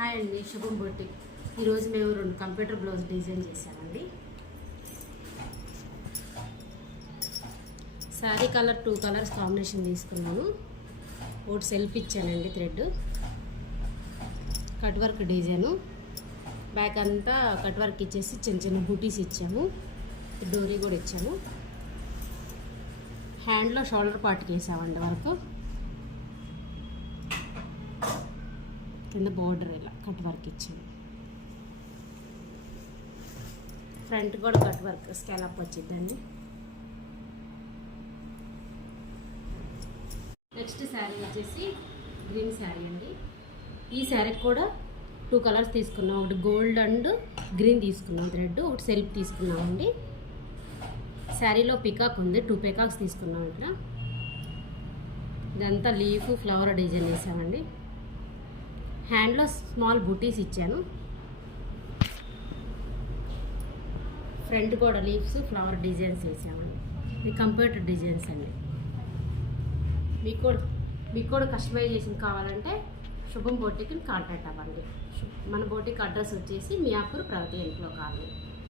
Hi అండి, శుభం boutique. ఈరోజు మేము 2 కంప్యూటర్ బ్లౌజ్ డిజైన్ చేసామండి. శారీ కలర్ 2 కలర్స్ కాంబినేషన్ తీసుకున్నాను. ఒకటి సెల్ఫ్ ఇచ్చానండి, thread cut work design. Back అంతా కట్ వర్క్ ఇచ్చేసి చిన్న చిన్న బూటీస్ ఇచ్చాము, డోరీ కూడా ఇచ్చాము. హ్యాండ్లో షోల్డర్ పార్ట్కి వేసామండి వర్క్. కింద బోర్డర్ ఇలా కట్ వర్క్ ఇచ్చాము. ఫ్రంట్ కూడా కట్ వర్క్ స్కాలప్ వచ్చిందండి. నెక్స్ట్ శారీ వచ్చేసి గ్రీన్ శారీ అండి. ఈ శారీకి కూడా 2 కలర్స్ తీసుకున్నాం. ఒకటి గోల్డ్ అండ్ గ్రీన్ తీసుకున్నాం థ్రెడ్, ఒకటి సెల్ఫ్ తీసుకున్నామండి. శారీలో పికాక్ ఉంది, 2 పికాక్స్ తీసుకున్నాం. ఇట్లా ఇదంతా లీఫ్ ఫ్లవర్ డిజైన్ వేసామండి. హ్యాండ్లో స్మాల్ బూటీస్ ఇచ్చాను. ఫ్రంట్ కూడా లీవ్స్ ఫ్లవర్ డిజైన్స్ వేసామండి. ఇది కంప్యూటర్ డిజైన్స్ అండి. మీకు కూడా కస్టమైజేషన్ కావాలంటే శుభం బొటిక్ని కాంటాక్ట్ అవ్వండి. మన బొటిక్ అడ్రస్ వచ్చేసి మియాపూర్ ప్రగతి ఇంట్లో కాలనీ.